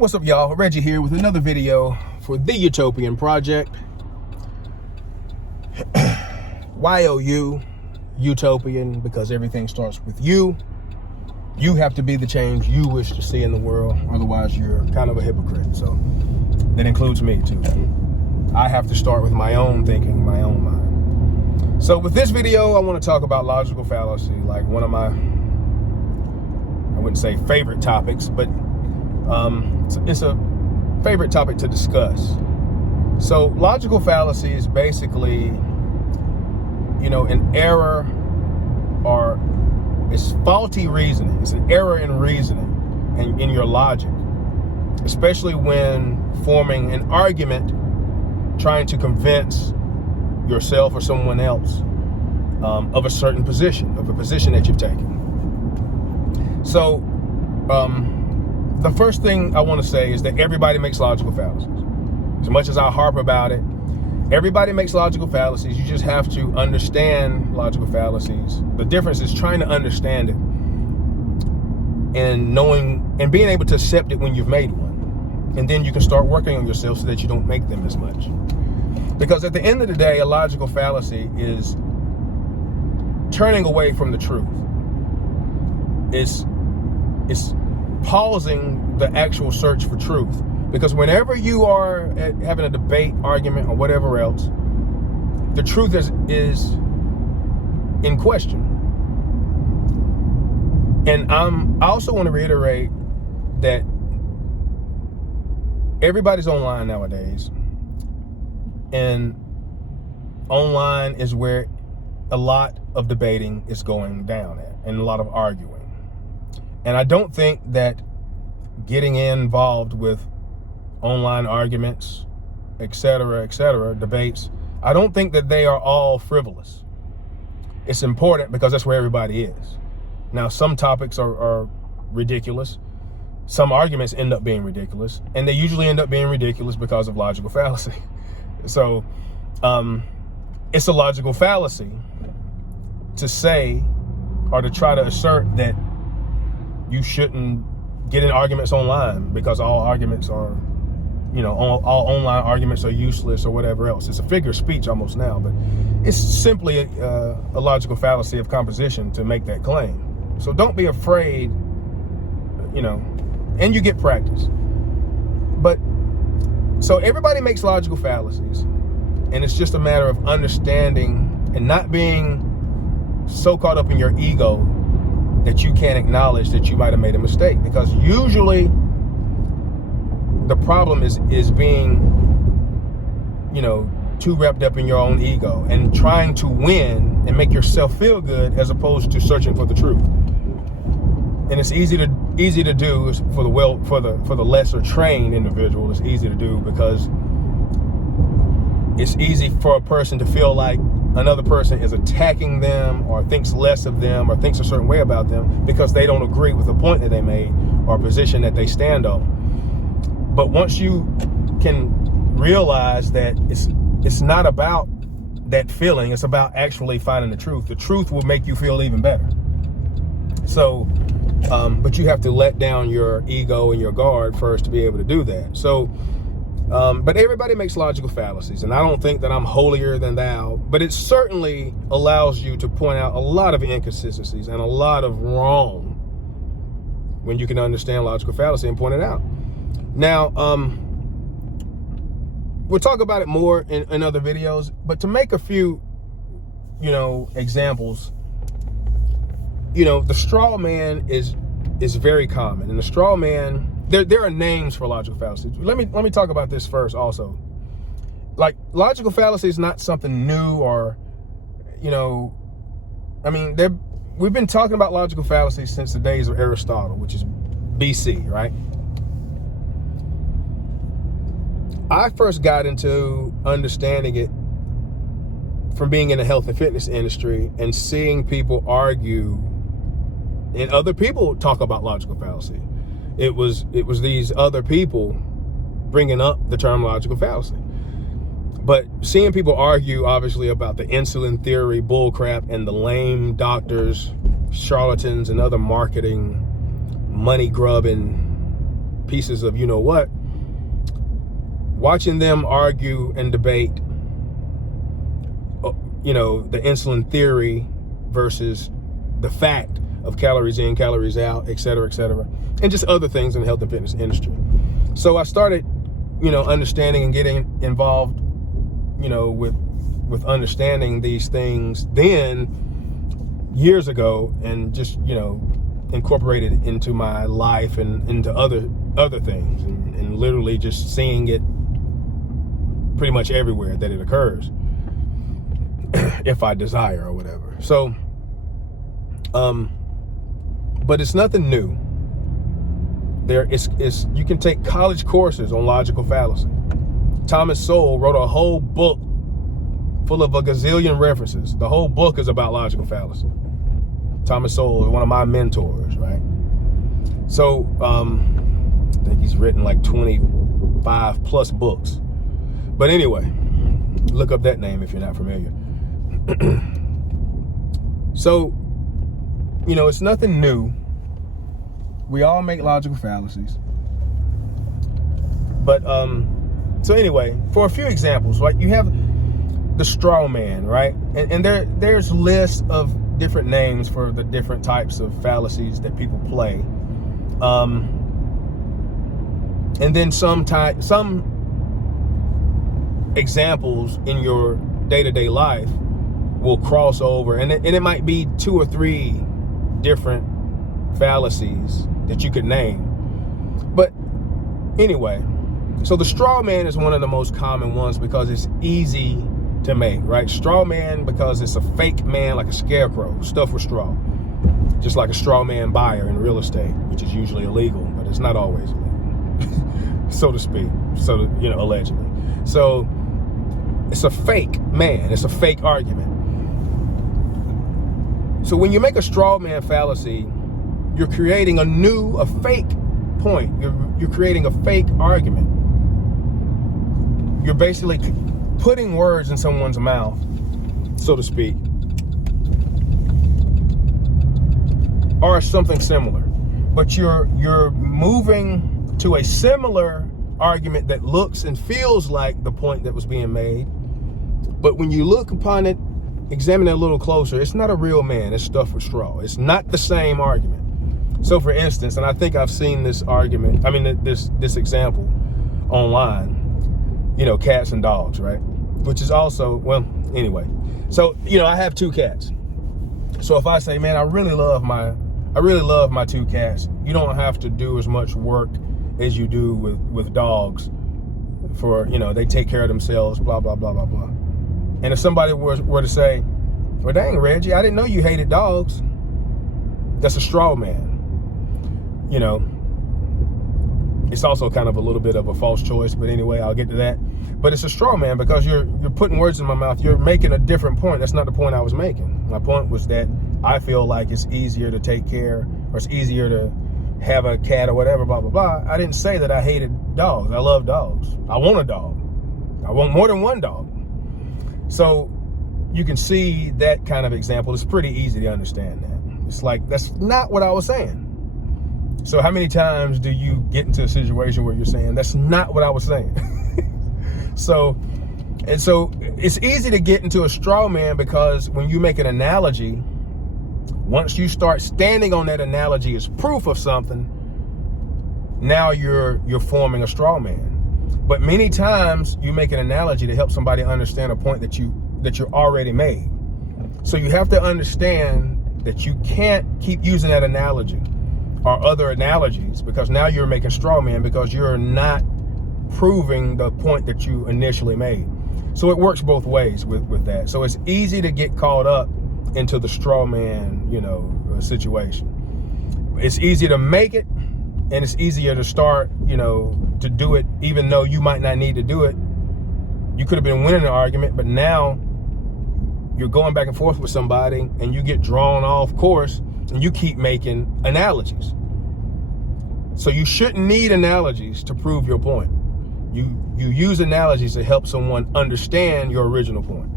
What's up, y'all? Reggie here with another video for the Utopian Project. YOU, Utopian, because everything starts with you. You have to be the change you wish to see in the world, otherwise you're kind of a hypocrite. So that includes me too. I have to start with my own thinking, my own mind. So with this video, I want to talk about logical fallacy, like one of my, I wouldn't say favorite topics, but it's a favorite topic to discuss. So logical fallacy is basically, an error, or it's faulty reasoning. It's an error in reasoning and in your logic, especially when forming an argument, trying to convince yourself or someone else of a certain position, of a position that you've taken. So, the first thing I want to say is that everybody makes logical fallacies. As much as I harp about it, everybody makes logical fallacies. You just have to understand logical fallacies. The difference is trying to understand it and knowing and being able to accept it when you've made one. And then you can start working on yourself so that you don't make them as much. Because at the end of the day, a logical fallacy is turning away from the truth. It's pausing the actual search for truth. Because whenever you are having a debate, argument, or whatever else, the truth is in question. And I also want to reiterate that everybody's online nowadays. And online is where a lot of debating is going down at, and a lot of arguing. And I don't think that getting involved with online arguments, etc., debates, I don't think that they are all frivolous. It's important because that's where everybody is. Now, some topics are ridiculous. Some arguments end up being ridiculous, and they usually end up being ridiculous because of logical fallacy. So it's a logical fallacy to say or to try to assert that you shouldn't get in arguments online because all arguments are, all online arguments are useless or whatever else. It's a figure of speech almost now, but it's simply a logical fallacy of composition to make that claim. So don't be afraid, and you get practice. But so everybody makes logical fallacies, and it's just a matter of understanding and not being so caught up in your ego that you can't acknowledge that you might have made a mistake. Because usually the problem is being, too wrapped up in your own ego and trying to win and make yourself feel good as opposed to searching for the truth. And it's easy to do for the lesser trained individual. It's easy to do because it's easy for a person to feel like another person is attacking them or thinks less of them or thinks a certain way about them because they don't agree with the point that they made or a position that they stand on. But once you can realize that it's not about that feeling, it's about actually finding the truth. The truth will make you feel even better. So, but you have to let down your ego and your guard first to be able to do that. So, but everybody makes logical fallacies, and I don't think that I'm holier than thou, but it certainly allows you to point out a lot of inconsistencies and a lot of wrong when you can understand logical fallacy and point it out. Now, we'll talk about it more in other videos, but to make a few, examples, the straw man is very common, and the straw man, there are names for logical fallacies. Let me talk about this first also. Like, logical fallacy is not something new or, we've been talking about logical fallacies since the days of Aristotle, which is BC, right? I first got into understanding it from being in the health and fitness industry and seeing people argue and other people talk about logical fallacy. It was these other people bringing up the term logical fallacy. But seeing people argue, obviously, about the insulin theory bullcrap and the lame doctors, charlatans, and other marketing, money-grubbing pieces of, you know what, watching them argue and debate, you know, the insulin theory versus the fact of calories in, calories out, et cetera, and just other things in the health and fitness industry. So I started, you know, understanding and getting involved, you know, with understanding these things then years ago, and just, you know, incorporated it into my life and into other things, and literally just seeing it pretty much everywhere that it occurs, if I desire or whatever. So, but it's nothing new. You can take college courses on logical fallacy. Thomas Sowell wrote a whole book full of a gazillion references. The whole book is about logical fallacy. Thomas Sowell is one of my mentors, right? So, I think he's written like 25 plus books. But anyway, look up that name if you're not familiar. So, you know, it's nothing new. We all make logical fallacies. But, so anyway, for a few examples, right? You have the straw man, right? And there's lists of different names for the different types of fallacies that people play. And then some examples in your day-to-day life will cross over, and it might be 2 or 3 different fallacies that you could name. But anyway, so the straw man is one of the most common ones because it's easy to make, right? Straw man because it's a fake man, like a scarecrow, stuffed with straw. Just like a straw man buyer in real estate, which is usually illegal, but it's not always illegal, so to speak. So, you know, allegedly. So it's a fake man. It's a fake argument. So when you make a straw man fallacy, you're creating a fake point. You're creating a fake argument. You're basically putting words in someone's mouth, so to speak, or something similar. But you're moving to a similar argument that looks and feels like the point that was being made. But when you look upon it, examine it a little closer, it's not a real man, it's stuffed with straw. It's not the same argument. So for instance, and I think I've seen this argument, this example online, you know, cats and dogs, right? Which is also, well, anyway. So, you know, I have 2 cats. So if I say, man, I really love my 2 cats, you don't have to do as much work as you do with dogs for, you know, they take care of themselves, blah, blah, blah, blah, blah. And if somebody were to say, well, dang, Reggie, I didn't know you hated dogs. That's a straw man. You know, it's also kind of a little bit of a false choice, but anyway, I'll get to that. But it's a straw man because you're putting words in my mouth. You're making a different point. That's not the point I was making. My point was that I feel like it's easier to take care, or it's easier to have a cat or whatever, blah, blah, blah. I didn't say that I hated dogs. I love dogs. I want a dog. I want more than one dog. So you can see that kind of example. It's pretty easy to understand that. It's like, that's not what I was saying. So how many times do you get into a situation where you're saying, that's not what I was saying? So it's easy to get into a straw man because when you make an analogy, once you start standing on that analogy as proof of something, now you're forming a straw man. But many times you make an analogy to help somebody understand a point that you already made. So you have to understand that you can't keep using that analogy or other analogies, because now you're making straw man because you're not proving the point that you initially made. So it works both ways with that. So it's easy to get caught up into the straw man, you know, situation. It's easy to make it, and it's easier to start, you know, to do it, even though you might not need to do it. You could have been winning the argument, but now you're going back and forth with somebody and you get drawn off course and you keep making analogies. So you shouldn't need analogies to prove your point. You use analogies to help someone understand your original point.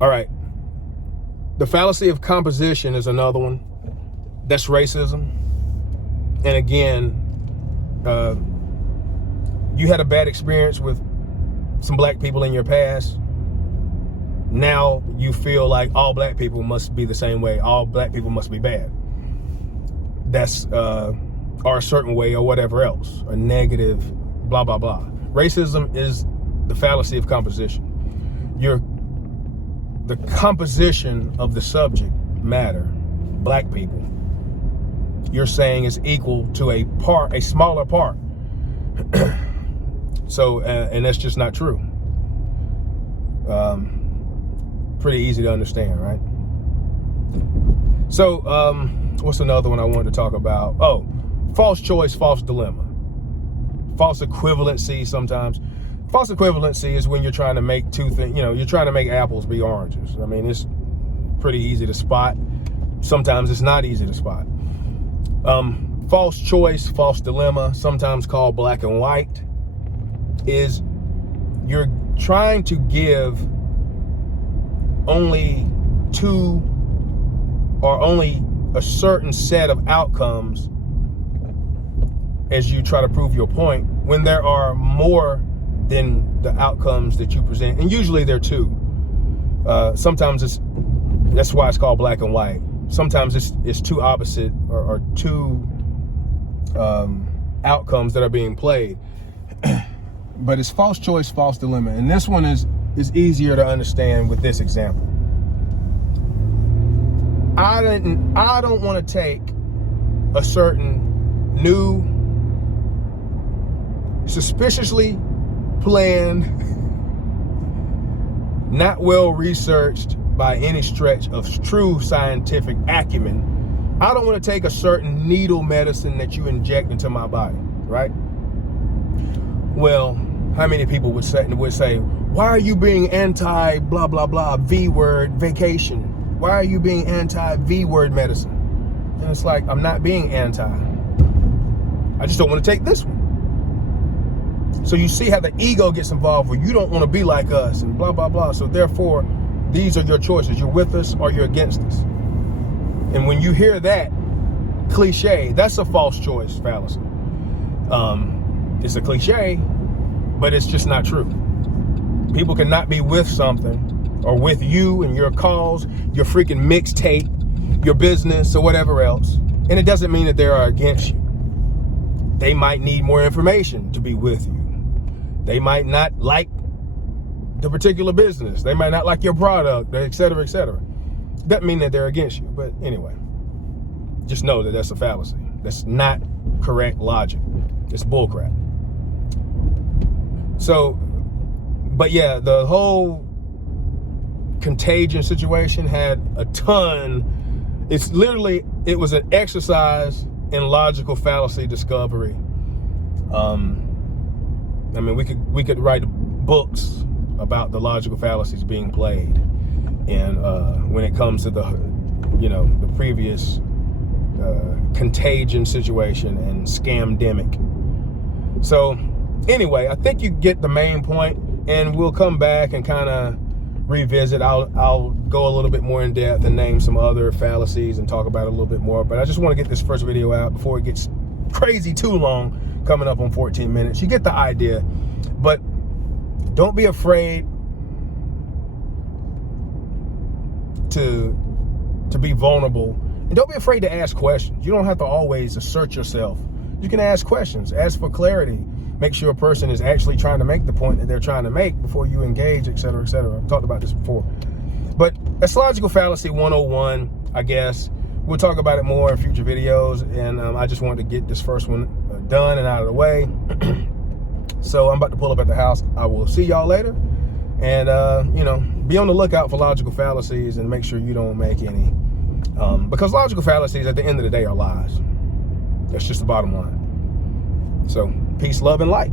All right. The fallacy of composition is another one. That's racism. And again, you had a bad experience with some black people in your past. Now you feel like all black people must be the same way. All black people must be bad. That's or a certain way or whatever else. A negative, blah, blah, blah. Racism is the fallacy of composition. The composition of the subject matter, black people, you're saying is equal to a smaller part. So, and that's just not true. Pretty easy to understand, right? So, what's another one I wanted to talk about? Oh, false choice, false dilemma. False equivalency sometimes. False equivalency is when you're trying to make two things, you're trying to make apples be oranges. I mean, it's pretty easy to spot. Sometimes it's not easy to spot. False choice, false dilemma, sometimes called black and white, is you're trying to give only two or only a certain set of outcomes as you try to prove your point, when there are more than the outcomes that you present. And usually there are two. Sometimes that's why it's called black and white. Sometimes it's two opposite or two outcomes that are being played. But it's false choice, false dilemma. And this one is easier to understand with this example. I don't want to take a certain new, suspiciously planned, not well researched by any stretch of true scientific acumen. I don't want to take a certain needle medicine that you inject into my body, right? Well, how many people would say, why are you being anti blah, blah, blah, V word vacation? Why are you being anti V word medicine? And it's like, I'm not being anti. I just don't want to take this one. So you see how the ego gets involved, where you don't want to be like us and blah, blah, blah. So therefore, these are your choices. You're with us or you're against us. And when you hear that cliche, that's a false choice fallacy. It's a cliche, but it's just not true. People cannot be with something or with you and your cause, your freaking mixtape, your business or whatever else. And it doesn't mean that they are against you. They might need more information to be with you. They might not like the particular business. They might not like your product, et cetera, et cetera. Doesn't mean that they're against you. But anyway, just know that that's a fallacy. That's not correct logic. It's bullcrap. So, but yeah, the whole contagion situation had a ton. It was an exercise in logical fallacy discovery. I mean, we could write books about the logical fallacies being played, and when it comes to the previous contagion situation and scamdemic. So anyway, I think you get the main point, and we'll come back and kind of revisit. I'll go a little bit more in depth and name some other fallacies and talk about it a little bit more. But I just want to get this first video out before it gets crazy too long, coming up on 14 minutes. You get the idea. But don't be afraid to be vulnerable, and don't be afraid to ask questions. You don't have to always assert yourself. You can ask questions, ask for clarity, make sure a person is actually trying to make the point that they're trying to make before you engage, et cetera, et cetera. I've talked about this before. But that's logical fallacy 101, I guess. We'll talk about it more in future videos, and I just wanted to get this first one done and out of the way. So I'm about to pull up at the house. I will see y'all later. And, be on the lookout for logical fallacies and make sure you don't make any. Because logical fallacies at the end of the day are lies. That's just the bottom line. So peace, love, and light.